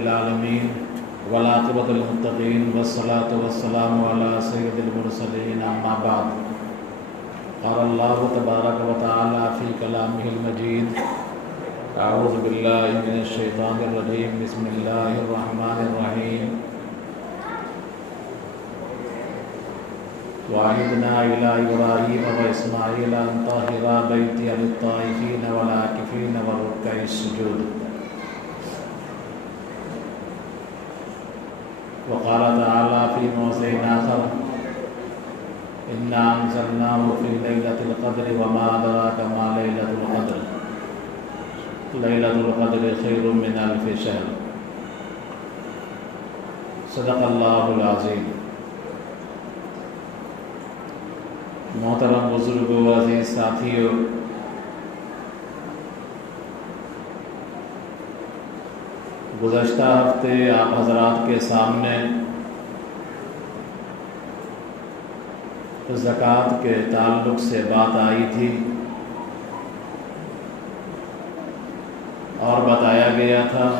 العالمين والعاقبة للمتقين والصلاة والسلام على سيد المرسلين أما بعد قال الله تبارك وتعالى في كلامه المجيد أعوذ بالله من الشيطان الرجيم بسم الله الرحمن الرحيم وعهدنا إلى إبراهيم وإسماعيل أن طهرا بيتي للطائفين والعاكفين والركع السجود وقال تعالى في موضع آخر إنا أنزلناه في ليلة القدر وما أدراك ما ليلة القدر ليلة القدر خير من ألف شهر صدق اللہ العظیم۔ محترم بزرگوں، عزیز ساتھیوں، گزشتہ ہفتے آپ حضرات کے سامنے زکوٰۃ کے تعلق سے بات آئی تھی اور بتایا گیا تھا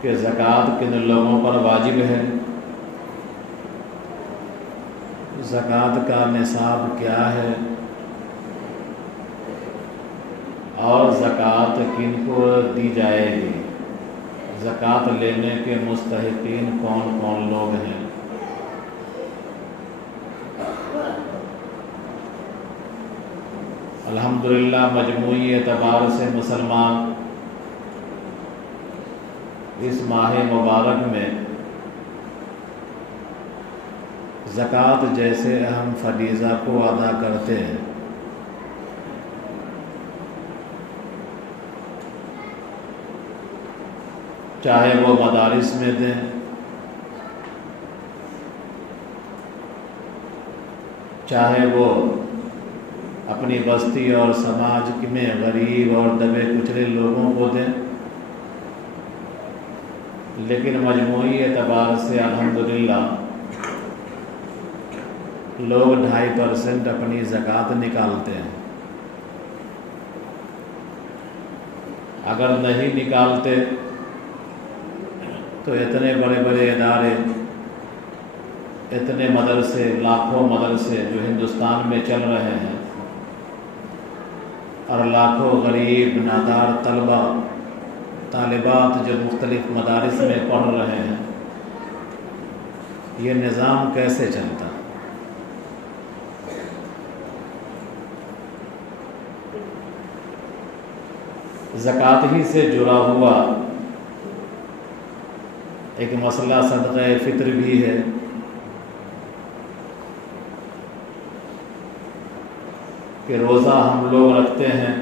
کہ زکوٰۃ کن لوگوں پر واجب ہے، زکوٰۃ کا نصاب کیا ہے اور زکوٰۃ کن کو دی جائے گی، زکوٰۃ لینے کے مستحقین کون کون لوگ ہیں۔ الحمدللہ مجموعی اعتبار سے مسلمان اس ماہ مبارک میں زکوٰۃ جیسے اہم فریضہ کو ادا کرتے ہیں۔ چاہے وہ مدارس میں دیں، چاہے وہ اپنی بستی اور سماج میں غریب اور دبے کچلے لوگوں کو دیں، لیکن مجموعی اعتبار سے الحمدللہ لوگ 2.5% اپنی زکوٰۃ نکالتے ہیں۔ اگر نہیں نکالتے تو اتنے بڑے بڑے ادارے، اتنے مدرسے، لاکھوں مدرسے جو ہندوستان میں چل رہے ہیں اور لاکھوں غریب نادار طلبہ طالبات جو مختلف مدارس میں پڑھ رہے ہیں، یہ نظام کیسے چلتا؟ زکوٰۃ ہی سے جڑا ہوا ایک مسئلہ صدقہ فطر بھی ہے۔ کہ روزہ ہم لوگ رکھتے ہیں،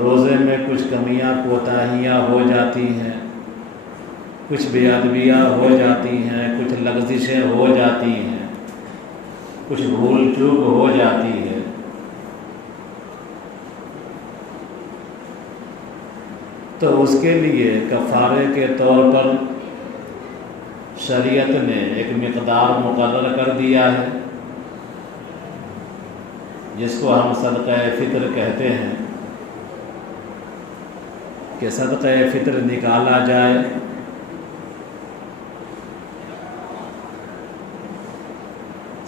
روزے میں کچھ کمیاں کوتاہیاں ہو جاتی ہیں، کچھ بے ادبیاں ہو جاتی ہیں، کچھ لغزشیں ہو جاتی ہیں، کچھ بھول چوک ہو جاتی ہے، تو اس کے لیے کفارے کے طور پر شریعت نے ایک مقدار مقرر کر دیا ہے جس کو ہم صدقہ فطر کہتے ہیں، کہ صدقہ فطر نکالا جائے۔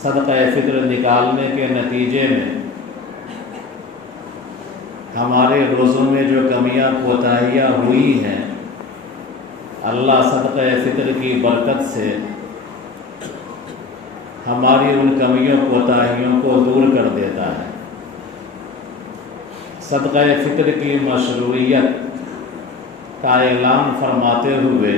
صدقہ فطر نکالنے کے نتیجے میں ہمارے روزوں میں جو کمیاں کوتاہیاں ہوئی ہیں، اللہ صدقہ فطر کی برکت سے ہماری ان کمیوں کوتاہیوں کو دور کر دیتا ہے۔ صدقہ فطر کی مشروعیت کا اعلان فرماتے ہوئے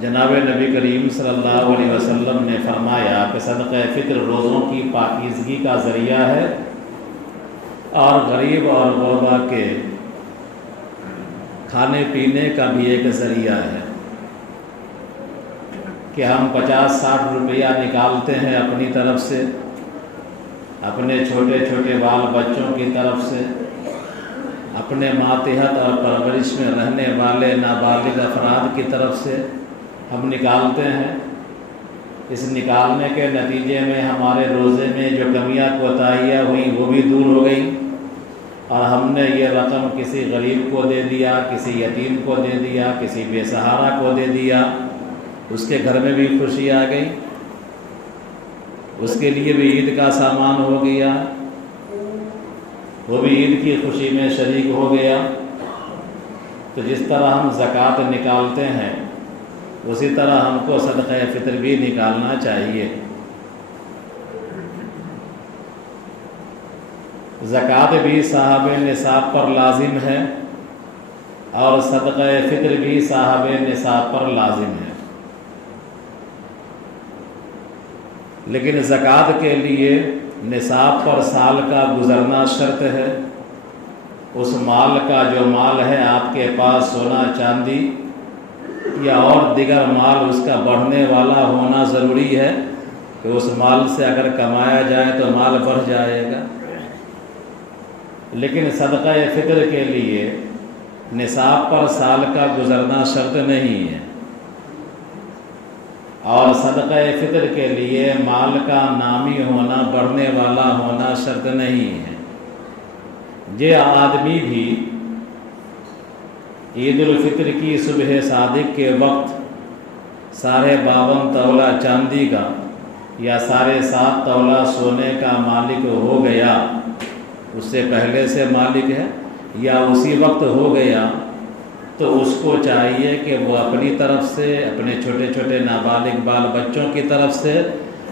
جناب نبی کریم صلی اللہ علیہ وسلم نے فرمایا کہ صدقہ فطر روزوں کی پاکیزگی کا ذریعہ ہے اور غریب اور غربا کے کھانے پینے کا بھی ایک ذریعہ ہے۔ کہ ہم 50-60 روپیہ نکالتے ہیں اپنی طرف سے، اپنے چھوٹے چھوٹے بال بچوں کی طرف سے، اپنے ماتحت اور پرورش میں رہنے والے نابالغ افراد کی طرف سے ہم نکالتے ہیں۔ اس نکالنے کے نتیجے میں ہمارے روزے میں جو کمیاں کوتاہیاں ہوئیں وہ بھی دور ہو گئی، اور ہم نے یہ رقم کسی غریب کو دے دیا، کسی یتیم کو دے دیا، کسی بے سہارا کو دے دیا، اس کے گھر میں بھی خوشی آ گئی، اس کے لیے بھی عید کا سامان ہو گیا، وہ بھی عید کی خوشی میں شریک ہو گیا۔ تو جس طرح ہم زکوٰۃ نکالتے ہیں اسی طرح ہم کو صدقہ فطر بھی نکالنا چاہیے۔ زکوٰۃ بھی صاحب نصاب پر لازم ہے اور صدقہ فطر بھی صاحب نصاب پر لازم ہے، لیکن زکوٰۃ کے لیے نصاب پر سال کا گزرنا شرط ہے۔ اس مال کا جو مال ہے آپ کے پاس سونا چاندی یا اور دیگر مال اس کا بڑھنے والا ہونا ضروری ہے کہ اس مال سے اگر کمایا جائے تو مال بڑھ جائے گا، لیکن صدقہ فطر کے لیے نصاب پر سال کا گزرنا شرط نہیں ہے، اور صدقہ فطر کے لیے مال کا نامی ہونا، بڑھنے والا ہونا شرط نہیں ہے۔ یہ آدمی بھی عید الفطر کی صبح صادق کے وقت 52.5 تولہ چاندی کا یا 7.5 تولہ سونے کا مالک ہو گیا، اس سے پہلے سے مالک ہے یا اسی وقت ہو گیا، تو اس کو چاہیے کہ وہ اپنی طرف سے، اپنے چھوٹے چھوٹے نابالغ بال بچوں کی طرف سے،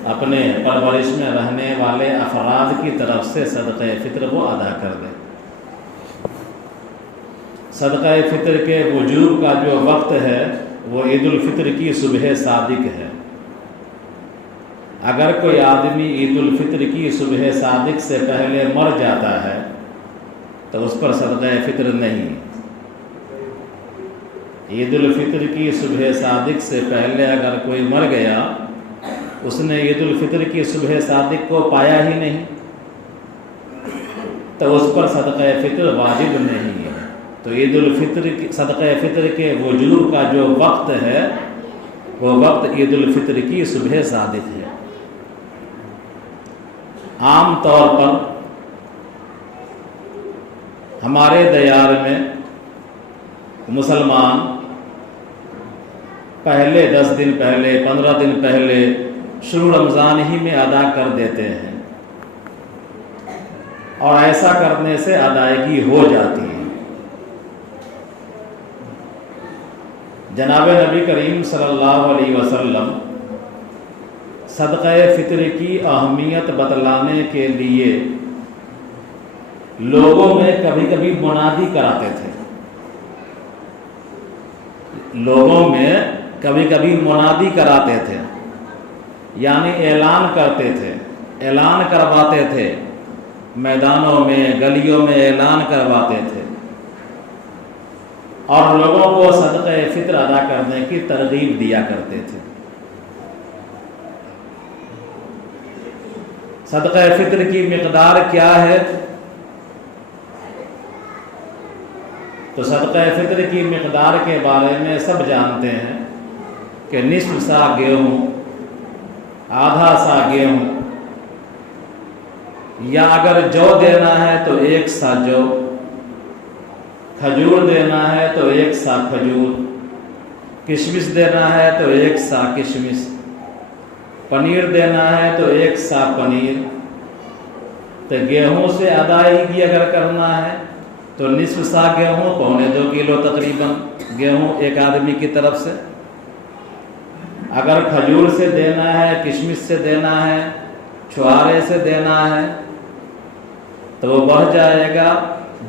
اپنے پرورش میں رہنے والے افراد کی طرف سے صدقہ فطر وہ ادا کر دے۔ صدقہ فطر کے وجوب کا جو وقت ہے وہ عید الفطر کی صبح صادق ہے۔ اگر کوئی آدمی عید الفطر کی صبح صادق سے پہلے مر جاتا ہے تو اس پر صدقہ فطر نہیں۔ عید الفطر کی صبح صادق سے پہلے اگر کوئی مر گیا، اس نے عید الفطر کی صبح صادق کو پایا ہی نہیں، تو اس پر صدقہ فطر واجب نہیں ہے۔ تو عید الفطر صدقہ فطر کے وجوب کا جو وقت ہے وہ وقت عید الفطر کی صبح صادق ہے۔ عام طور پر ہمارے دیار میں مسلمان پہلے 10 دن پہلے، 15 دن پہلے شروع رمضان ہی میں ادا کر دیتے ہیں، اور ایسا کرنے سے ادائیگی ہو جاتی ہے۔ جناب نبی کریم صلی اللہ علیہ وسلم صدقہ فطر کی اہمیت بتلانے کے لیے لوگوں میں کبھی کبھی منادی کراتے تھے، لوگوں میں کبھی کبھی منادی کراتے تھے، یعنی اعلان کرتے تھے، اعلان کرواتے تھے، میدانوں میں گلیوں میں اعلان کرواتے تھے، اور لوگوں کو صدقہ فطر ادا کرنے کی ترغیب دیا کرتے تھے۔ صدقہ فطر کی مقدار کیا ہے؟ تو صدقہ فطر کی مقدار کے بارے میں سب جانتے ہیں کہ نصف سا گیہوں، آدھا سا گیہوں، یا اگر جو دینا ہے تو 1 سا جو، کھجور دینا ہے تو 1 سا کھجور، کشمش دینا ہے تو 1 سا کشمش، پنیر دینا ہے تو 1 سا پنیر۔ تو گیہوں سے ادائیگی اگر کرنا ہے تو نصف سا گیہوں، 1.25 کلو تقریباً گیہوں ایک آدمی کی طرف سے۔ اگر کھجور سے دینا ہے، کشمش سے دینا ہے، چھوارے سے دینا ہے تو وہ بڑھ جائے گا،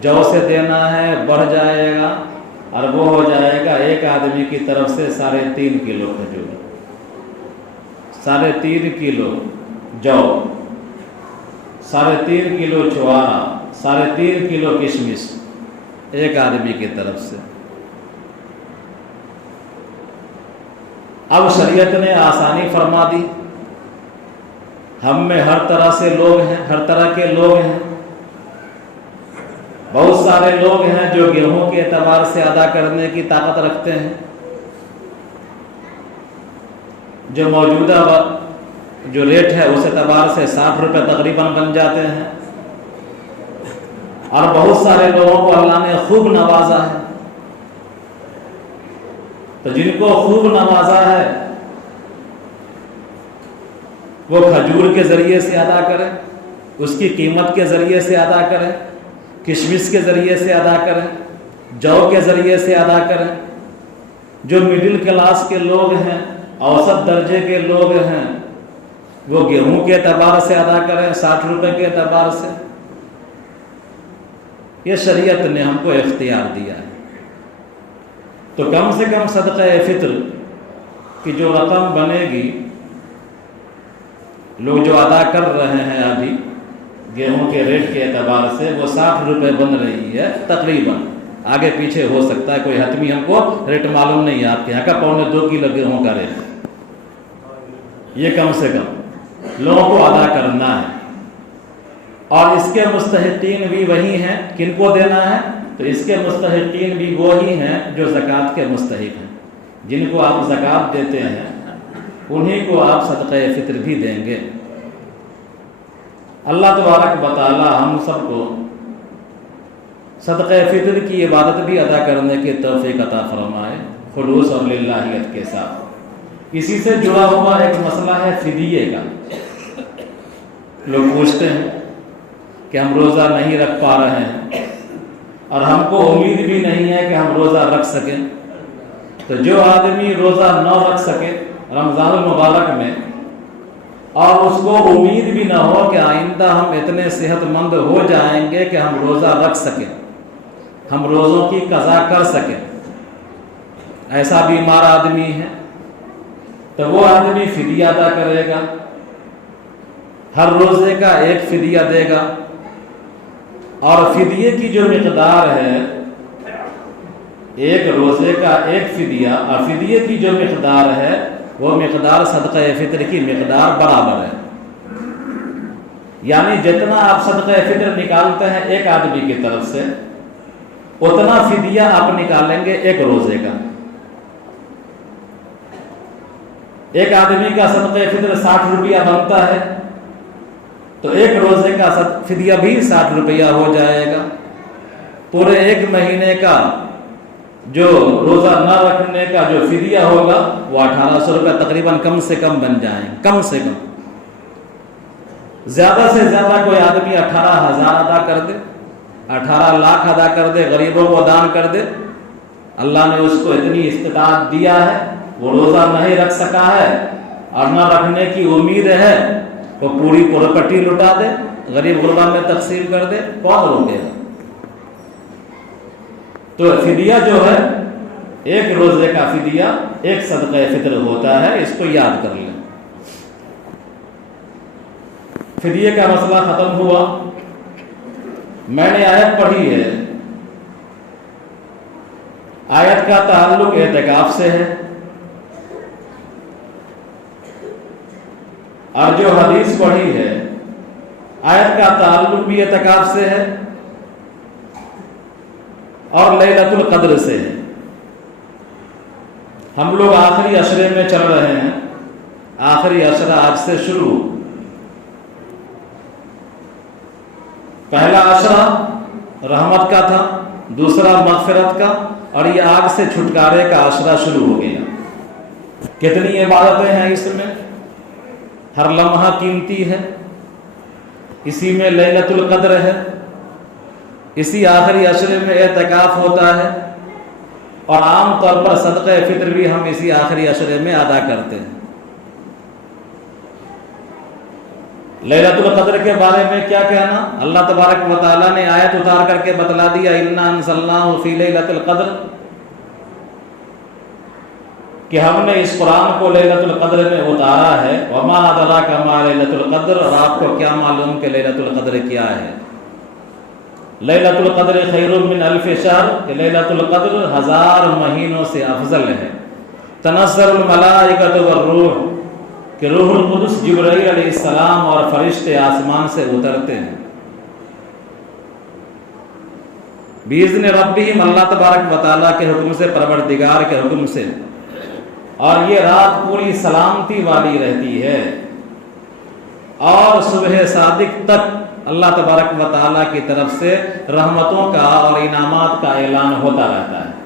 جو سے دینا ہے بڑھ جائے گا، اور وہ ہو جائے گا ایک آدمی کی طرف سے 3.5 کلو کھجور، 3.5 کلو جو، 3.5 کلو چھوارا، 3.5 کلو کشمش ایک آدمی کی طرف سے۔ اب شریعت نے آسانی فرما دی، ہم میں ہر طرح سے لوگ ہیں، ہر طرح کے لوگ ہیں، بہت سارے لوگ ہیں جو گیہوں کے اعتبار سے ادا کرنے کی طاقت رکھتے ہیں، جو موجودہ جو ریٹ ہے اس اعتبار سے 60 روپے تقریباً بن جاتے ہیں، اور بہت سارے لوگوں کو اللہ نے خوب نوازا ہے، تو جن کو خوب نوازا ہے وہ کھجور کے ذریعے سے ادا کریں، اس کی قیمت کے ذریعے سے ادا کریں، کشمش کے ذریعے سے ادا کریں، جو کے ذریعے سے ادا کریں۔ جو مڈل کلاس کے لوگ ہیں، اوسط درجے کے لوگ ہیں، وہ گیہوں کے اعتبار سے ادا کریں، 60 روپے کے اعتبار سے۔ یہ شریعت نے ہم کو اختیار دیا ہے، تو کم سے کم صدقہ فطر کی جو رقم بنے گی، لوگ جو ادا کر رہے ہیں ابھی گیہوں کے ریٹ کے اعتبار سے، وہ 60 روپے بن رہی ہے تقریباً، آگے پیچھے ہو سکتا ہے، کوئی حتمی ہم کو ریٹ معلوم نہیں ہے۔ آپ کے یہاں کا 1.25 کلو گیہوں کا ریٹ، یہ کم سے کم لوگوں کو ادا کرنا ہے، اور اس کے مستحقین بھی وہی ہیں۔ کن کو دینا ہے؟ تو اس کے مستحقین بھی وہی ہیں جو زکوٰۃ کے مستحق ہیں، جن کو آپ زکوٰۃ دیتے ہیں انہی کو آپ صدقہ فطر بھی دیں گے۔ اللہ تبارک و تعالی ہم سب کو صدقہ فطر کی عبادت بھی ادا کرنے کی توفیق عطا فرمائے، خلوص اور للہیت کے ساتھ۔ اسی سے جڑا ہوا ایک مسئلہ ہے فدیے کا۔ لوگ پوچھتے ہیں کہ ہم روزہ نہیں رکھ پا رہے ہیں اور ہم کو امید بھی نہیں ہے کہ ہم روزہ رکھ سکیں، تو جو آدمی روزہ نہ رکھ سکے رمضان المبارک میں، اور اس کو امید بھی نہ ہو کہ آئندہ ہم اتنے صحت مند ہو جائیں گے کہ ہم روزہ رکھ سکیں، ہم روزوں کی قضا کر سکیں، ایسا بیمار آدمی ہے، تو وہ آدمی فدیہ ادا کرے گا، ہر روزے کا ایک فدیہ دے گا، اور فدیے کی جو مقدار ہے، ایک روزے کا ایک فدیہ، اور فدیے کی جو مقدار ہے وہ مقدار صدقہ فطر کی مقدار برابر ہے۔ یعنی جتنا آپ صدقہ فطر نکالتے ہیں ایک آدمی کی طرف سے، اتنا فدیہ آپ نکالیں گے ایک روزے کا۔ ایک آدمی کا صدقہ فطر 60 روپیہ بنتا ہے، تو ایک روزے کا فدیہ بھی 60 روپیہ ہو جائے گا۔ پورے ایک مہینے کا جو روزہ نہ رکھنے کا جو فدیہ ہوگا وہ 1800 روپے تقریباً کم سے کم بن جائیں، کم سے کم۔ زیادہ سے زیادہ کوئی آدمی 18,000 ادا کر دے، 18 لاکھ ادا کر دے، غریبوں کو دان کر دے، اللہ نے اس کو اتنی استطاعت دیا ہے، وہ روزہ نہیں رکھ سکا ہے اور نہ رکھنے کی امید ہے، تو پوری پراپرٹی لٹا دے، غریب غربا میں تقسیم کر دے، کون روکے گا؟ تو فدیہ جو ہے ایک روزے کا فدیہ ایک صدقہ فطر ہوتا ہے، اس کو یاد کر لیں۔ فدیے کا مسئلہ ختم ہوا۔ میں نے آیت پڑھی ہے، آیت کا تعلق اعتکاف سے ہے، اور جو حدیث پڑھی ہے آیت کا تعلق بھی اعتکاف سے ہے اور لیلۃ القدر سے ہے۔ ہم لوگ آخری عشرے میں چل رہے ہیں، آخری عشرہ آج سے شروع۔ پہلا عشرہ رحمت کا تھا، دوسرا مغفرت کا، اور یہ آگ سے چھٹکارے کا عشرہ شروع ہو گیا۔ کتنی عبادتیں ہیں اس میں، ہر لمحہ قیمتی ہے، اسی میں لیلۃ القدر ہے، اسی آخری عشرے میں اعتکاف ہوتا ہے، اور عام طور پر صدقہ فطر بھی ہم اسی آخری عشرے میں ادا کرتے ہیں۔ لیلۃ القدر کے بارے میں کیا کہنا؟ اللہ تبارک و تعالیٰ نے آیت اتار کر کے بتلا دیا، اِنَّا أَنزَلْنَاهُ فِي لَيْلَةِ الْقَدْرِ، کہ ہم نے اس قرآن کو لیلۃ القدر میں اتارا ہے۔ وَمَا أَدْرَاكَ مَا لَيْلَةُ الْقَدْرِ، اور آپ کو کیا معلوم کہ لیلۃ القدر کیا ہے؟ لیلۃ القدر خیر من الف شہر، کہ لیلۃ القدر 1000 مہینوں سے افضل ہے۔ تنزل الملائکۃ والروح، کہ روح القدس جبرائیل علیہ السلام اور فرشتے آسمان سے اترتے ہیں بِإِذْنِ رَبِّهِمْ، اللہ تبارک و تعالیٰ کے حکم سے، پروردگار کے حکم سے، اور یہ رات پوری سلامتی والی رہتی ہے، اور صبح صادق تک اللہ تبارک و تعالیٰ کی طرف سے رحمتوں کا اور انعامات کا اعلان ہوتا رہتا ہے۔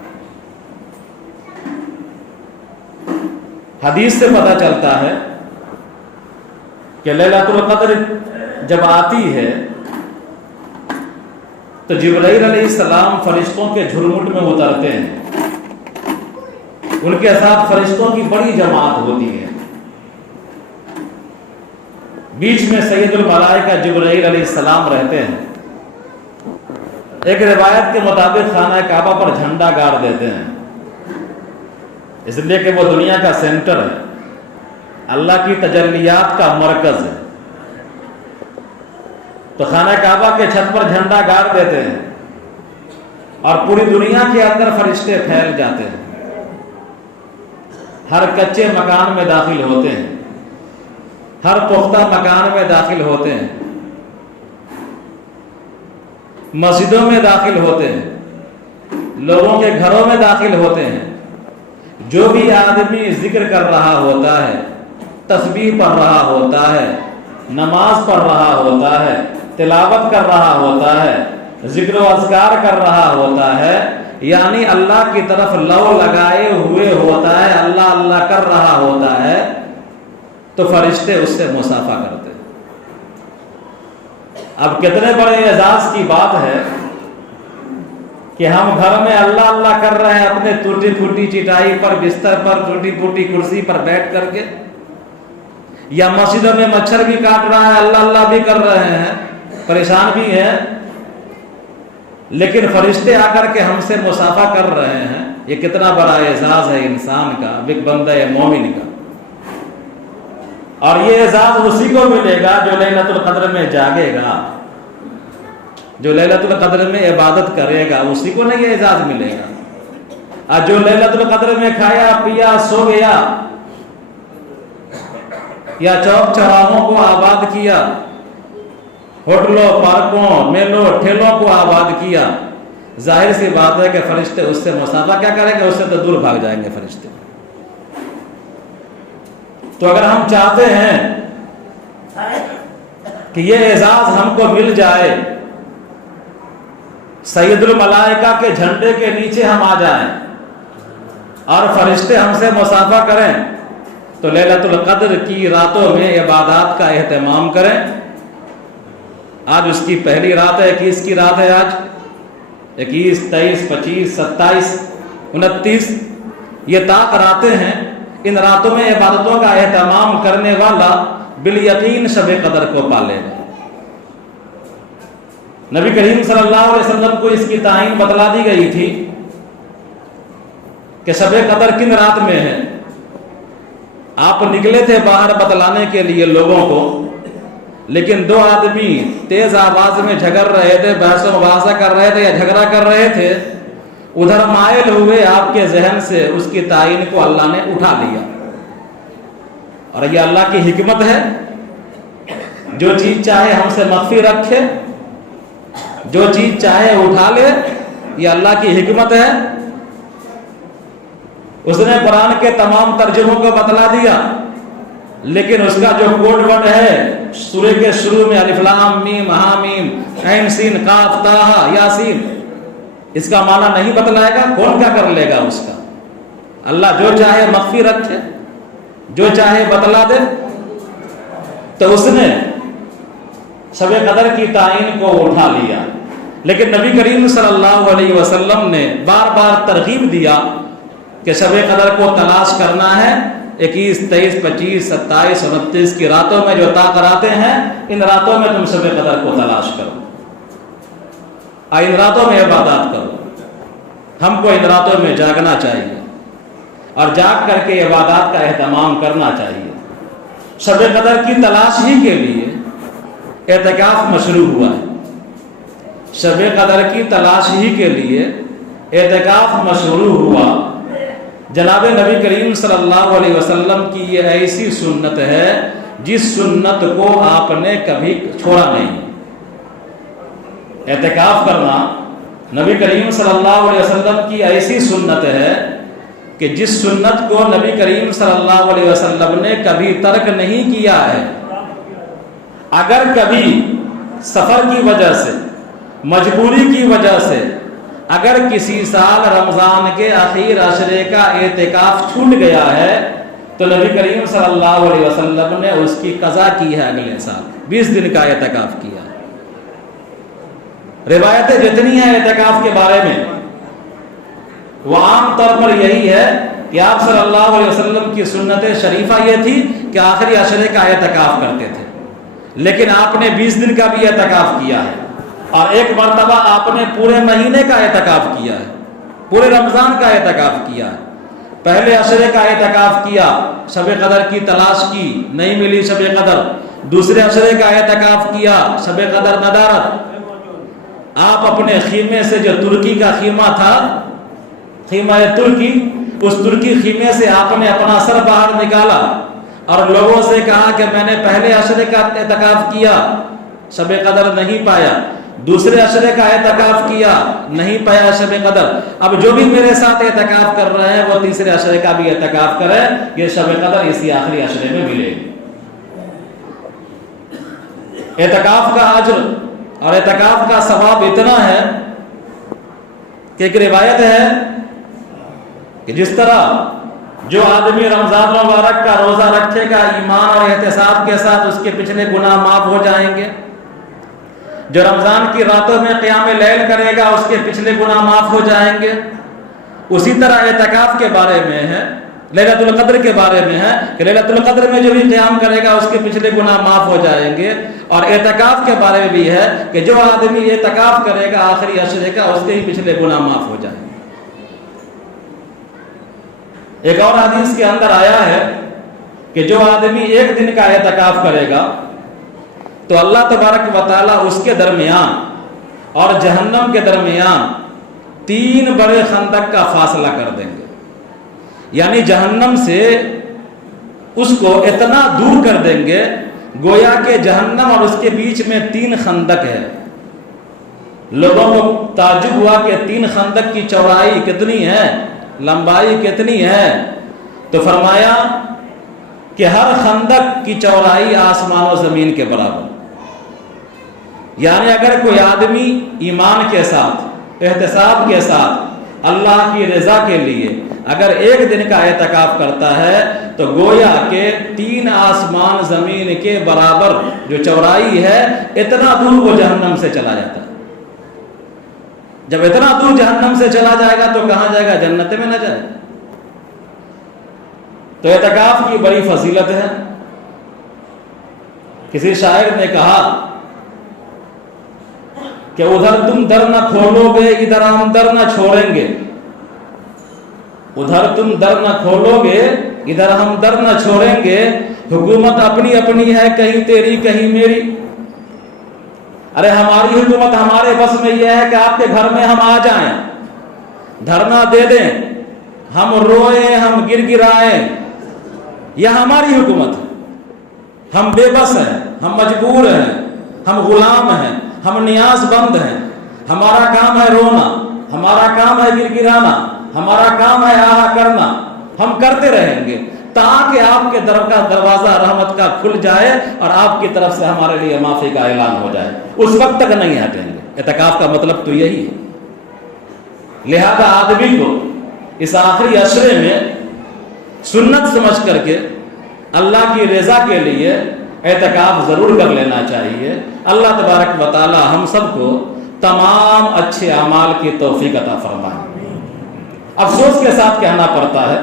حدیث سے پتہ چلتا ہے کہ لیلۃ القدر جب آتی ہے تو جبرائیل علیہ السلام فرشتوں کے جھرمٹ میں اترتے ہیں، ان کے ساتھ فرشتوں کی بڑی جماعت ہوتی ہے، بیچ میں سید الملائکہ جبرائیل علیہ السلام رہتے ہیں۔ ایک روایت کے مطابق خانہ کعبہ پر جھنڈا گاڑ دیتے ہیں، اس لیے کہ وہ دنیا کا سینٹر ہے، اللہ کی تجلیات کا مرکز ہے، تو خانہ کعبہ کے چھت پر جھنڈا گاڑ دیتے ہیں اور پوری دنیا کے اندر فرشتے پھیل جاتے ہیں، ہر کچے مکان میں داخل ہوتے ہیں، ہر پختہ مکان میں داخل ہوتے ہیں، مسجدوں میں داخل ہوتے ہیں، لوگوں کے گھروں میں داخل ہوتے ہیں۔ جو بھی آدمی ذکر کر رہا ہوتا ہے، تسبیح پڑھ رہا ہوتا ہے، نماز پڑھ رہا ہوتا ہے، تلاوت کر رہا ہوتا ہے، ذکر و اذکار کر رہا ہوتا ہے، یعنی اللہ کی طرف لو لگائے ہوئے ہوتا ہے، اللہ اللہ کر رہا ہوتا ہے، تو فرشتے اس سے مصافحہ کرتے ہیں۔ اب کتنے بڑے اعزاز کی بات ہے کہ ہم گھر میں اللہ اللہ کر رہے ہیں، اپنے ٹوٹی پھوٹی چٹائی پر، بستر پر، ٹوٹی پھوٹی کرسی پر بیٹھ کر کے، یا مسجدوں میں مچھر بھی کاٹ رہا ہے، اللہ اللہ بھی کر رہے ہیں، پریشان بھی ہیں، لیکن فرشتے آ کر کے ہم سے مصافحہ کر رہے ہیں۔ یہ کتنا بڑا اعزاز ہے انسان کا، ایک بندہ مومن کا۔ اور یہ اعزاز اسی کو ملے گا جو لیلۃ القدر میں جاگے گا، جو لیلۃ القدر میں عبادت کرے گا، اسی کو نہیں یہ اعزاز ملے گا۔ اور جو لیلۃ القدر میں کھایا پیا سو گیا، یا چوک چوراہوں کو آباد کیا، ہوٹلوں، پارکوں، میلوں، ٹھیلوں کو آباد کیا، ظاہر سی بات ہے کہ فرشتے اس سے مصافحہ کیا کریں گے، اس سے تو دور بھاگ جائیں گے فرشتے۔ تو اگر ہم چاہتے ہیں کہ یہ اعزاز ہم کو مل جائے، سید الملائکہ کے جھنڈے کے نیچے ہم آ جائیں اور فرشتے ہم سے مصافحہ کریں، تو لیلۃ القدر کی راتوں میں عبادات کا اہتمام کریں۔ آج اس کی پہلی رات ہے، 21 کی رات ہے، آج 21، 23، 25، 27، 29 یہ طاق راتیں ہیں۔ ان راتوں میں عبادتوں کا اہتمام کرنے والا بالیقین شب قدر کو پالے گا۔ نبی کریم صلی اللہ علیہ وسلم کو اس کی تعین بتلا دی گئی تھی کہ شب قدر کن رات میں ہے۔ آپ نکلے تھے باہر بتلانے کے لیے لوگوں کو، لیکن دو آدمی تیز آواز میں جھگڑ رہے تھے، بحث و مباحثہ کر رہے تھے یا جھگڑا کر رہے تھے، ادھر مائل ہوئے، آپ کے ذہن سے اس کی تعین کو اللہ نے اٹھا لیا۔ اور یہ اللہ کی حکمت ہے، جو چیز چاہے ہم سے مخفی رکھے، جو چیز چاہے اٹھا لے، یہ اللہ کی حکمت ہے۔ اس نے قرآن کے تمام ترجموں کو بتلا دیا، لیکن اس کا جو کوڈ ورڈ ہے سورہ کے شروع میں الف لام میم حامیم عین سین قاف طٰ یاسین، اس کا معنی نہیں بتلائے گا، کون کیا کر لے گا اس کا؟ اللہ جو چاہے مخفی رکھے، جو چاہے بتلا دے۔ تو اس نے شب قدر کی تعین کو اٹھا لیا، لیکن نبی کریم صلی اللہ علیہ وسلم نے بار بار ترغیب دیا کہ شب قدر کو تلاش کرنا ہے۔ 21، 23، 25، 27، 29 کی راتوں میں جو طاق راتیں ہیں، ان راتوں میں تم شب قدر کو تلاش کرو، ان راتوں میں عبادات کرو۔ ہم کو ان راتوں میں جاگنا چاہیے اور جاگ کر کے عبادات کا اہتمام کرنا چاہیے۔ شب قدر کی تلاش ہی کے لیے اعتکاف مشروع ہوا ہے، شب قدر کی تلاش ہی کے لیے اعتکاف مشروع ہوا۔ جناب نبی کریم صلی اللہ علیہ وسلم کی یہ ایسی سنت ہے جس سنت کو آپ نے کبھی چھوڑا نہیں۔ اعتکاف کرنا نبی کریم صلی اللہ علیہ وسلم کی ایسی سنت ہے کہ جس سنت کو نبی کریم صلی اللہ علیہ وسلم نے کبھی ترک نہیں کیا ہے۔ اگر کبھی سفر کی وجہ سے، مجبوری کی وجہ سے اگر کسی سال رمضان کے آخر عشرے کا اعتکاف چھوٹ گیا ہے تو نبی کریم صلی اللہ علیہ وسلم نے اس کی قضا کی ہے، اگلے سال 20 دن کا اعتکاف کیا۔ روایتیں جتنی ہیں اعتکاف کے بارے میں وہ عام طور پر یہی ہے کہ آپ صلی اللہ علیہ وسلم کی سنت شریفہ یہ تھی کہ آخری عشرے کا اعتکاف کرتے تھے، لیکن آپ نے 20 دن کا بھی اعتکاف کیا ہے، اور ایک مرتبہ آپ نے پورے مہینے کا اعتکاف کیا ہے، پورے رمضان کا اعتکاف کیا ہے۔ پہلے عشرے کا اعتکاف کیا، شب قدر کی تلاش کی، نہیں ملی شب قدر۔ دوسرے عشرے کا اعتکاف کیا، شب قدر ندارت۔ آپ اپنے خیمے سے، جو ترکی کا خیمہ تھا، خیمہ ترکی، اس ترکی خیمے سے آپ نے اپنا سر باہر نکالا اور لوگوں سے کہا کہ میں نے پہلے عشرے کا اعتکاف کیا، شب قدر نہیں پایا، دوسرے عشرے کا اعتکاف کیا، نہیں پایا شب قدر، اب جو بھی میرے ساتھ اعتکاف کر رہے ہیں وہ تیسرے عشرے کا بھی اعتکاف کرے، یہ شب قدر اسی آخری عشرے میں ملے گی۔ اعتکاف کا اجر اور اعتکاف کا ثواب اتنا ہے کہ ایک روایت ہے کہ جس طرح جو آدمی رمضان مبارک کا روزہ رکھے گا ایمان اور احتساب کے ساتھ، اس کے پچھلے گناہ معاف ہو جائیں گے۔ جو رمضان کی راتوں میں قیام لیل کرے گا اس کے پچھلے گناہ معاف ہو جائیں گے۔ اسی طرح اعتکاف کے بارے میں ہے، لیلۃ القدر کے بارے میں ہے کہ لیلۃ القدر میں جو بھی قیام کرے گا اس کے پچھلے گناہ معاف ہو جائیں گے، اور اعتکاف کے بارے میں بھی ہے کہ جو آدمی اعتکاف کرے گا آخری عشرے کا اس کے ہی پچھلے گناہ معاف ہو جائیں گے۔ ایک اور حدیث کے اندر آیا ہے کہ جو آدمی ایک دن کا اعتکاف کرے گا تو اللہ تبارک و تعالیٰ اس کے درمیان اور جہنم کے درمیان 3 بڑے خندق کا فاصلہ کر دیں گے، یعنی جہنم سے اس کو اتنا دور کر دیں گے گویا کہ جہنم اور اس کے بیچ میں 3 خندق ہے۔ لوگوں کو تعجب ہوا کہ 3 خندق کی چوڑائی کتنی ہے، لمبائی کتنی ہے، تو فرمایا کہ ہر خندق کی چوڑائی آسمان و زمین کے برابر۔ یعنی اگر کوئی آدمی ایمان کے ساتھ، احتساب کے ساتھ، اللہ کی رضا کے لیے اگر ایک دن کا اعتکاف کرتا ہے تو گویا کہ 3 آسمان زمین کے برابر جو چوڑائی ہے، اتنا دور وہ جہنم سے چلا جاتا ہے۔ جب اتنا دور جہنم سے چلا جائے گا تو کہاں جائے گا؟ جنت میں نہ جائے۔ تو اعتکاف کی بڑی فضیلت ہے۔ کسی شاعر نے کہا کہ ادھر تم در نہ کھولو گے ادھر ہم در نہ چھوڑیں گے، ادھر تم در نہ کھولو گے ادھر ہم در نہ چھوڑیں گے، حکومت اپنی اپنی ہے کہیں تیری کہیں میری۔ ارے ہماری حکومت ہمارے بس میں یہ ہے کہ آپ کے گھر میں ہم آ جائیں، دھرنا دے دیں، ہم روئیں، ہم گر گرائیں، یہ ہماری حکومت ہے۔ ہم بے بس ہیں، ہم مجبور ہیں، ہم غلام ہیں، ہم نیاز بند ہیں، ہمارا کام ہے رونا، ہمارا کام ہے گر گرانا، ہمارا کام ہے آہا کرنا، ہم کرتے رہیں گے تاکہ آپ کے دروازہ رحمت کا کھل جائے اور آپ کی طرف سے ہمارے لیے معافی کا اعلان ہو جائے، اس وقت تک نہیں ہٹیں گے۔ اعتکاف کا مطلب تو یہی ہے۔ لہذا آدمی کو اس آخری عشرے میں سنت سمجھ کر کے اللہ کی رضا کے لیے اعتکاف ضرور کر لینا چاہیے۔ اللہ تبارک و تعالی ہم سب کو تمام اچھے اعمال کی توفیق عطا فرمائے۔ افسوس کے ساتھ کہنا پڑتا ہے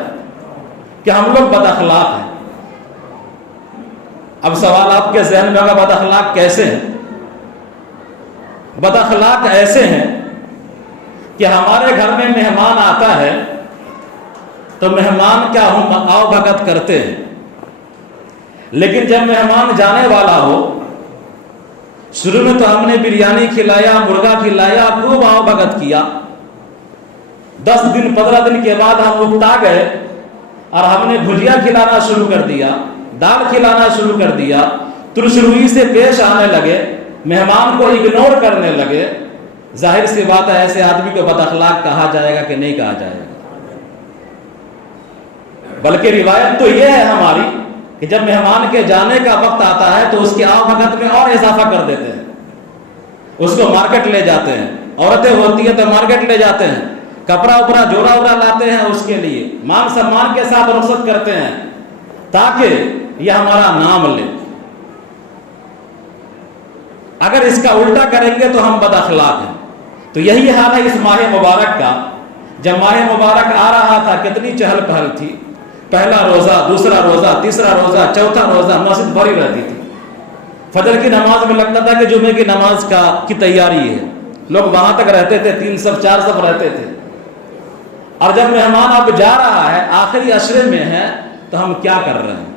کہ ہم لوگ بد اخلاق ہیں۔ اب سوال آپ کے ذہن میں ہوگا بد اخلاق کیسے ہیں؟ بد اخلاق ایسے ہیں کہ ہمارے گھر میں مہمان آتا ہے تو مہمان کیا ہم آؤ بھگت کرتے ہیں، لیکن جب مہمان جانے والا ہو، شروع میں تو ہم نے بریانی کھلایا، مرغا کھلایا، خوب آؤ بھگت کیا، 10 دن 15 دن کے بعد ہم اکتا گئے اور ہم نے بھجیا کھلانا شروع کر دیا، دال کھلانا شروع کر دیا، ترش روئی سے پیش آنے لگے، مہمان کو اگنور کرنے لگے۔ ظاہر سی بات ہے ایسے آدمی کو بد اخلاق کہا جائے گا کہ نہیں کہا جائے گا؟ بلکہ روایت تو یہ ہے ہماری کہ جب مہمان کے جانے کا وقت آتا ہے تو اس کی آؤ بھگت میں اور اضافہ کر دیتے ہیں، اس کو مارکیٹ لے جاتے ہیں، عورتیں ہوتی ہیں تو مارکیٹ لے جاتے ہیں، کپڑا اپڑا جوڑا وڑا لاتے ہیں اس کے لیے، مان سمان کے ساتھ رخصت کرتے ہیں تاکہ یہ ہمارا نام لے۔ اگر اس کا الٹا کریں گے تو ہم بد اخلاق ہیں۔ تو یہی حال ہے اس ماہ مبارک کا۔ جب ماہ مبارک آ رہا تھا کتنی چہل پہل تھی، پہلا روزہ، دوسرا روزہ، تیسرا روزہ، چوتھا روزہ، مسجد بھری رہتی تھی۔ فجر کی نماز میں لگتا تھا کہ جمعے کی نماز کی تیاری ہے، لوگ وہاں تک رہتے تھے، 3 صف 4 صف رہتے تھے۔ اور جب مہمان اب جا رہا ہے، آخری عشرے میں ہے، تو ہم کیا کر رہے ہیں؟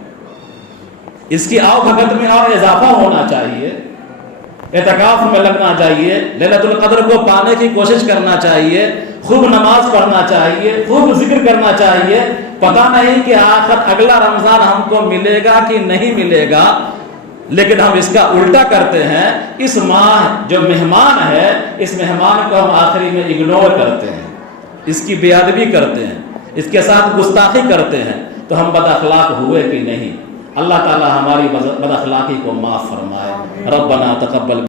اس کی آؤ بھگت میں اور اضافہ ہونا چاہیے، اعتکاف میں لگنا چاہیے، لیلۃ القدر کو پانے کی کوشش کرنا چاہیے، خوب نماز پڑھنا چاہیے، خوب ذکر کرنا چاہیے۔ پتہ نہیں کہ آخر اگلا رمضان ہم کو ملے گا کہ نہیں ملے گا، لیکن ہم اس کا الٹا کرتے ہیں۔ اس ماہ جو مہمان ہے، اس مہمان کو ہم آخری میں اگنور کرتے ہیں، اس کی بے ادبی کرتے ہیں، اس کے ساتھ گستاخی کرتے ہیں، تو ہم بد اخلاق ہوئے کہ نہیں؟ اللہ تعالی ہماری بد اخلاقی کو معاف فرمائے۔ ربنا تقبل